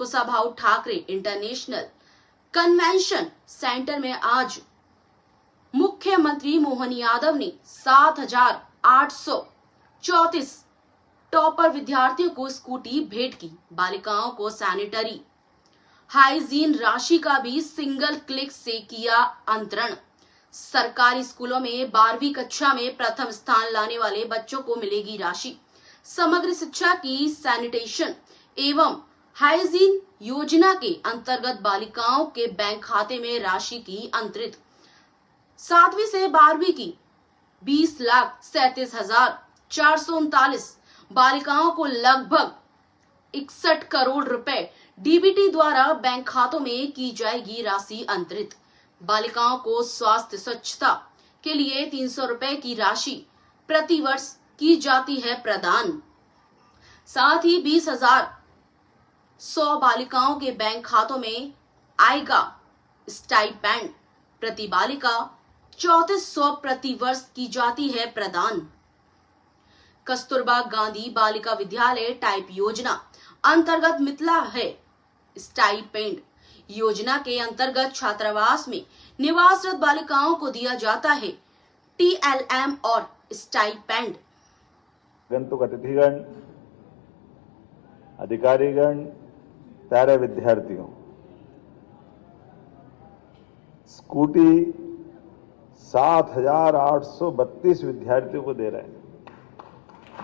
Kushabhau Thackeray international convention centre में आज मुख्यमंत्री मोहन यादव ने 7,834 टॉपर विद्यार्थियों को स्कूटी भेंट की। बालिकाओं को सैनिटरी हाइजीन राशि का भी सिंगल क्लिक से किया अंतरण। सरकारी स्कूलों में 12वीं कक्षा में प्रथम स्थान लाने वाले बच्चों को मिलेगी राशि। समग्र शिक्षा की सैनिटेशन एवं हाइजीन योजना के अंतर्गत बालिकाओं के बैंक खाते में राशि की अंतरित। 7वीं से 12वीं की 20,37,439 बालिकाओं को लगभग 61 करोड़ रुपए डीबीटी द्वारा बैंक खातों में की जाएगी राशि अंतरित। बालिकाओं को स्वास्थ्य स्वच्छता के लिए 300 रुपए की राशि प्रतिवर्ष की जाती है प्रदान। साथ ही 20,100 बालिकाओं के बैंक खातों में आएगा स्टाइपेंड। प्रति बालिका 3400 प्रतिवर्ष की जाती है प्रदान। कस्तूरबा गांधी बालिका विद्यालय टाइप योजना अंतर्गत मिथिला है स्टाइपेंड। योजना के अंतर्गत छात्रावास में निवासरत बालिकाओं को दिया जाता है टीएलएम और स्टाइपेंड। आगंतुक अतिथिगण, अधिकारीगण, प्यारे विद्यार्थियों, स्कूटी 7,832 विद्यार्थियों को दे रहे हैं।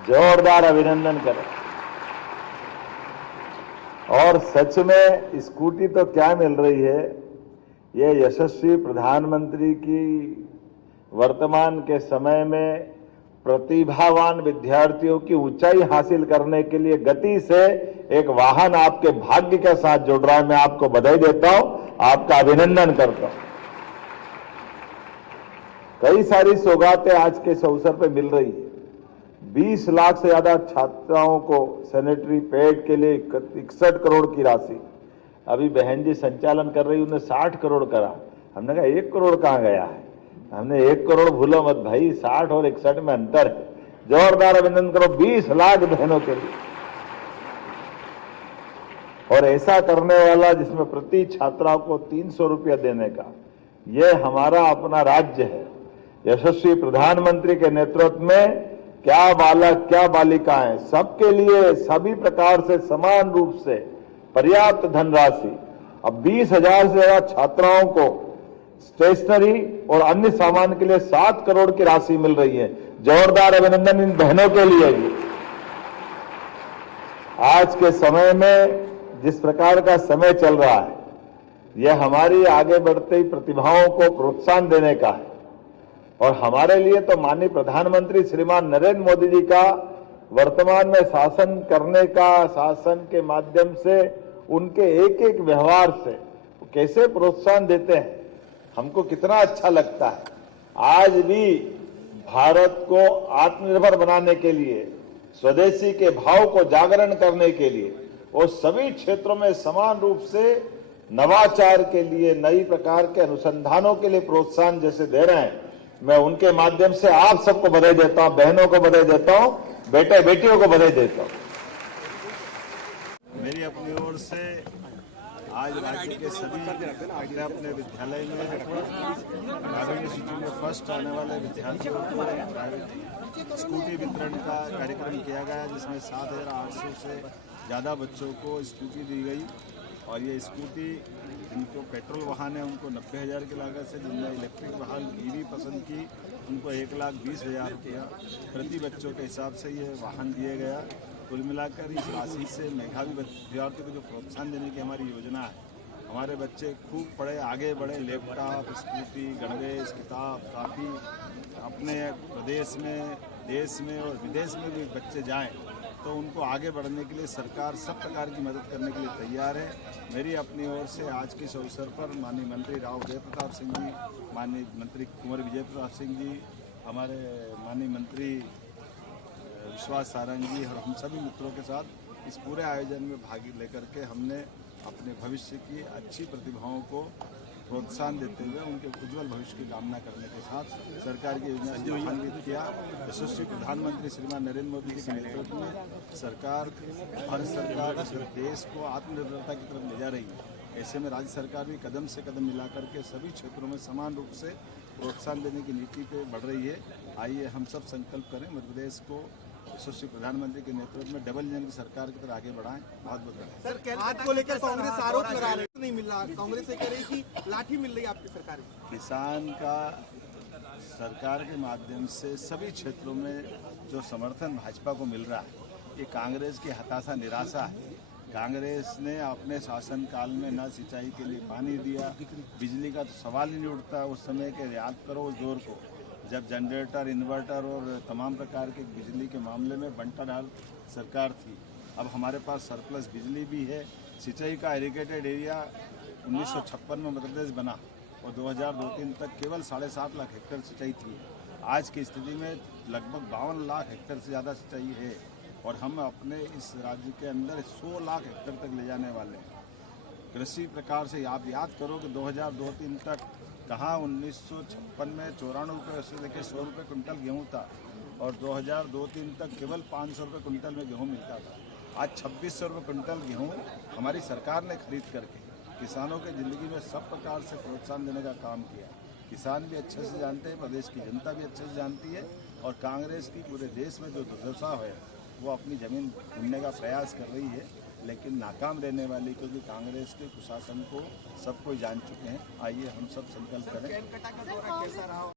जोरदार अभिनंदन करें। और सच में स्कूटी तो क्या मिल रही है, ये यशस्वी प्रधानमंत्री की वर्तमान के समय में प्रतिभावान विद्यार्थियों की ऊंचाई हासिल करने के लिए गति से एक वाहन आपके भाग्य के साथ जुड़ रहा है। मैं आपको बधाई देता हूं, आपका अभिनंदन करता हूं। कई सारी सौगातें आज के इस अवसर पर मिल रही है। 20 लाख से ज्यादा छात्राओं को सैनिटरी पैड के लिए 61 करोड़ की राशि। अभी बहन जी संचालन कर रही, उन्हें 60 करोड़ करा। हमने कहा 1 करोड़ कहां गया है? हमने 1 करोड़ भूलो मत भाई, 60 और 61 में अंतर है। जोरदार अभिनंदन करो 20 लाख बहनों के लिए। और ऐसा करने वाला जिसमें प्रति छात्रा को 300 रुपया देने का, यह हमारा अपना राज्य है। यशस्वी प्रधानमंत्री के नेतृत्व में क्या बालक क्या बालिकाएं, सबके लिए सभी प्रकार से समान रूप से पर्याप्त धनराशि। अब 20,000 से ज्यादा छात्राओं को स्टेशनरी और अन्य सामान के लिए 7 करोड़ की राशि मिल रही है। जोरदार अभिनंदन इन बहनों के लिए। आज के समय में जिस प्रकार का समय चल रहा है, यह हमारी आगे बढ़ती प्रतिभाओं को प्रोत्साहन देने का है। और हमारे लिए तो माननीय प्रधानमंत्री श्रीमान नरेंद्र मोदी जी का वर्तमान में शासन करने का, शासन के माध्यम से उनके एक एक व्यवहार से कैसे प्रोत्साहन देते हैं, हमको कितना अच्छा लगता है। आज भी भारत को आत्मनिर्भर बनाने के लिए, स्वदेशी के भाव को जागरण करने के लिए और सभी क्षेत्रों में समान रूप से नवाचार के लिए, नई प्रकार के अनुसंधानों के लिए प्रोत्साहन जैसे दे रहे हैं, मैं उनके माध्यम से आप सबको बधाई देता हूं, बहनों को बधाई देता हूं, बेटे बेटियों को बधाई देता हूं। मेरी अपनी ओर से आज राज्य के सभी अपने अपने विद्यालय में प्राइवेट सूची में फर्स्ट आने वाले विद्यार्थियों को प्राइवेट स्कूटी वितरण का कार्यक्रम किया गया, जिसमें 7,800 से ज़्यादा बच्चों को स्कूटी दी गई। और ये स्कूटी जिनको पेट्रोल वाहन है उनको 90,000 की लागत से, जिनने इलेक्ट्रिक वाहन ईवी पसंद की उनको 1,20,000 रुपया प्रति बच्चों के हिसाब से ये वाहन दिए गया। कुल मिलाकर इस राशि से मेधावी विद्यार्थियों को जो प्रोत्साहन देने की हमारी योजना है, हमारे बच्चे खूब पढ़े, आगे बढ़े, लैपटॉप, स्कूटी, गणवेश, किताब, काफ़ी अपने प्रदेश में, देश में और विदेश में भी बच्चे जाएं तो उनको आगे बढ़ने के लिए सरकार सब प्रकार की मदद करने के लिए तैयार है। मेरी अपनी ओर से आज के इस अवसर पर माननीय मंत्री राव उदय प्रताप सिंह जी, माननीय मंत्री कुंवर विजय प्रताप सिंह जी, हमारे माननीय मंत्री विश्वास सारंग जी और हम सभी मित्रों के साथ इस पूरे आयोजन में भाग लेकर के हमने अपने भविष्य की अच्छी प्रतिभाओं को प्रोत्साहन देते हुए उनके उज्जवल भविष्य की कामना करने के साथ सरकार की योजना से लाभान्वित किया। यशस्वी प्रधानमंत्री श्रीमान नरेंद्र मोदी जी के नेतृत्व में सरकार, भारत सरकार देश को आत्मनिर्भरता की तरफ ले जा रही है। ऐसे में राज्य सरकार भी कदम से कदम मिला करके सभी क्षेत्रों में समान रूप से प्रोत्साहन देने की नीति पे बढ़ रही है। आइए हम सब संकल्प करें, मध्य प्रदेश को यशस्वी प्रधानमंत्री के नेतृत्व में डबल इंजन की सरकार की तरफ आगे बढ़ाएं। बहुत बहुत धन्यवाद। सर, आज को लेकर कांग्रेस आरोप लगा रही है नहीं मिल रहा, कांग्रेस से कह रही कि लाठी मिल रही है आपकी सरकार में। किसान का सरकार के माध्यम से सभी क्षेत्रों में जो समर्थन भाजपा को मिल रहा है, ये कांग्रेस की हताशा निराशा है। कांग्रेस ने अपने शासनकाल में न सिंचाई के लिए पानी दिया, बिजली का तो सवाल ही नहीं उठता। उस समय के याद करो उस दौर को, जब जनरेटर, इन्वर्टर और तमाम प्रकार के बिजली के मामले में बंटाढाल सरकार थी। अब हमारे पास सरप्लस बिजली भी है। सिंचाई का इरिगेटेड एरिया 1956 में मध्य प्रदेश बना और 2002-03 तक केवल 7.5 लाख हेक्टेयर सिंचाई थी। आज की स्थिति में लगभग 52 लाख हेक्टेयर से ज़्यादा सिंचाई है और हम अपने इस राज्य के अंदर 100 लाख हेक्टेयर तक ले जाने वाले हैं। कृषि प्रकार से आप याद करो कि 2002-03 तक कहाँ 1956 में 94 रुपये से लेकर 100 रुपये कुंटल गेहूँ था और 2002-03 तक केवल 500 रुपये कुंटल में गेहूँ मिलता था। आज 2600 रुपये कुंटल गेहूँ हमारी सरकार ने खरीद करके किसानों की ज़िंदगी में सब प्रकार से प्रोत्साहन देने का काम किया। किसान भी अच्छे से जानते हैं, प्रदेश की जनता भी अच्छे से जानती है और कांग्रेस की पूरे देश में जो दुर्दशा है वो अपनी ज़मीन ढूंढने का प्रयास कर रही है, लेकिन नाकाम रहने वाली, क्योंकि कांग्रेस के कुशासन को सब कोई जान चुके हैं। आइए हम सब संकल्प करें।